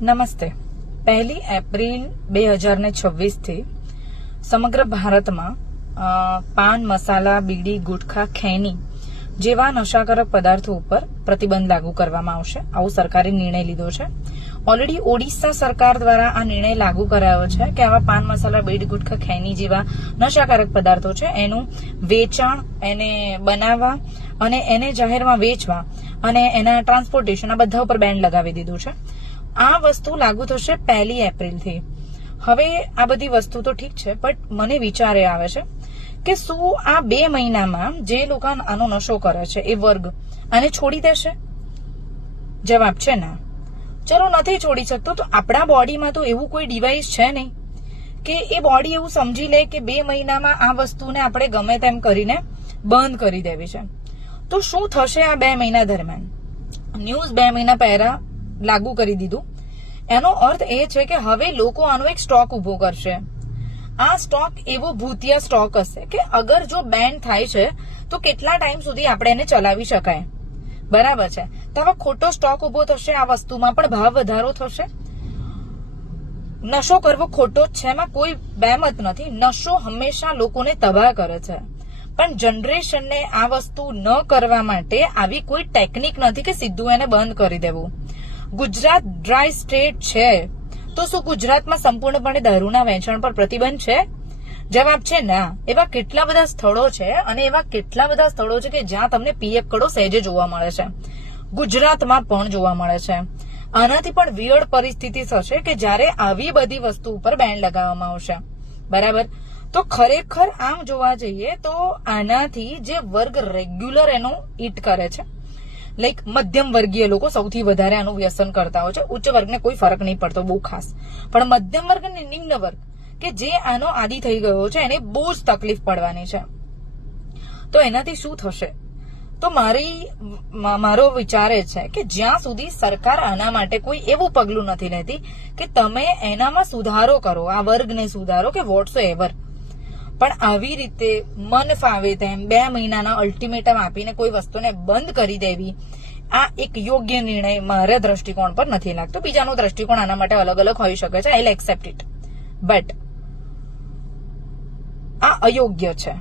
નમસ્તે. 1 એપ્રિલ 2026 થી સમગ્ર ભારતમાં પાન, મસાલા, બીડી, ગુટખા, ખૈની જેવા નશાકારક પદાર્થો ઉપર પ્રતિબંધ લાગુ કરવામાં આવશે. આવો સરકારે નિર્ણય લીધો છે. ઓલરેડી ઓડિશા સરકાર દ્વારા આ નિર્ણય લાગુ કરાયો છે કે આવા પાન, મસાલા, બીડી, ગુટખા, ખૈની જેવા નશાકારક પદાર્થો છે એનું વેચાણ, એને બનાવવા અને એને જાહેરમાં વેચવા અને એના ટ્રાન્સપોર્ટેશન આ બધા ઉપર બેન લગાવી દીધું છે. આ વસ્તુ લાગુ થશે 1 એપ્રિલથી. હવે આ બધી વસ્તુ તો ઠીક છે, બટ મને વિચારે આવે છે કે શું આ 2 મહિનામાં જે લોકો આનો નશો કરે છે એ વર્ગ આને છોડી દેશે? જવાબ છે ના. ચલો નથી છોડી શકતો તો આપણા બોડીમાં તો એવું કોઈ ડિવાઇસ છે નહીં કે એ બોડી એવું સમજી લે કે 2 મહિનામાં આ વસ્તુને આપણે ગમે તેમ કરીને બંધ કરી દેવી છે. તો શું થશે આ 2 મહિના દરમિયાન? ન્યૂઝ 2 મહિના પહેલા લાગુ કરી દીધું. એનો અર્થ એ છે કે હવે લોકો આનો એક સ્ટોક ઉભો કરશે. આ સ્ટોક એવો ભૂતિયા સ્ટોક હશે કે અગર જો બેન થાય છે તો કેટલા ટાઈમ સુધી આપણે એને ચલાવી શકાય. બરાબર છે. તો હવે ખોટો સ્ટોક ઉભો થશે, આ વસ્તુમાં પણ ભાવ વધારો થશે. નશો કરવો ખોટો જ છે, એમાં કોઈ બેમત નથી. નશો હંમેશા લોકોને તબાહ કરે છે, પણ જનરેશનને આ વસ્તુ ન કરવા માટે આવી કોઈ ટેકનિક નથી કે સીધું એને બંધ કરી દેવું. ગુજરાત ડ્રાય સ્ટેટ છે, તો શું ગુજરાતમાં સંપૂર્ણપણે દારૂના વેચાણ પર પ્રતિબંધ છે? જવાબ છે ના. એવા કેટલા બધા સ્થળો છે અને એવા કેટલા બધા સ્થળો છે કે જ્યાં તમને પિયક્કડો સહેજે જોવા મળે છે. ગુજરાતમાં પણ જોવા મળે છે. આનાથી પણ વિયર્ડ પરિસ્થિતિ થશે કે જ્યારે આવી બધી વસ્તુ ઉપર બેન લગાવવામાં આવશે. બરાબર. તો ખરેખર આમ જોવા જઈએ તો આનાથી જે વર્ગ રેગ્યુલર એનું ઈટ કરે છે, લાઈક મધ્યમ વર્ગીય લોકો સૌથી વધારે આનું વ્યસન કરતા હોય છે. ઉચ્ચ વર્ગને કોઈ ફરક નહીં પડતો બહુ ખાસ, પણ મધ્યમ વર્ગ અને નિમ્ન વર્ગ કે જે આનો આદી થઈ ગયો છે એને બહુ જ તકલીફ પડવાની છે. તો એનાથી શું થશે? તો મારો વિચાર એ છે કે જ્યાં સુધી સરકાર આના માટે કોઈ એવું પગલું નથી લેતી કે તમે એનામાં સુધારો કરો, આ વર્ગને સુધારો કે વોટ્સો એવર, પણ આવી રીતે મન ફાવે તેમ 2 મહિનાના અલ્ટિમેટમ આપીને કોઈ વસ્તુને બંધ કરી દેવી, આ એક યોગ્ય નિર્ણય મારા દ્રષ્ટિકોણ પર નથી લાગતો. બીજાનો દ્રષ્ટિકોણ આના માટે અલગ અલગ હોઈ શકે છે. I will accept it, but આ અયોગ્ય છે.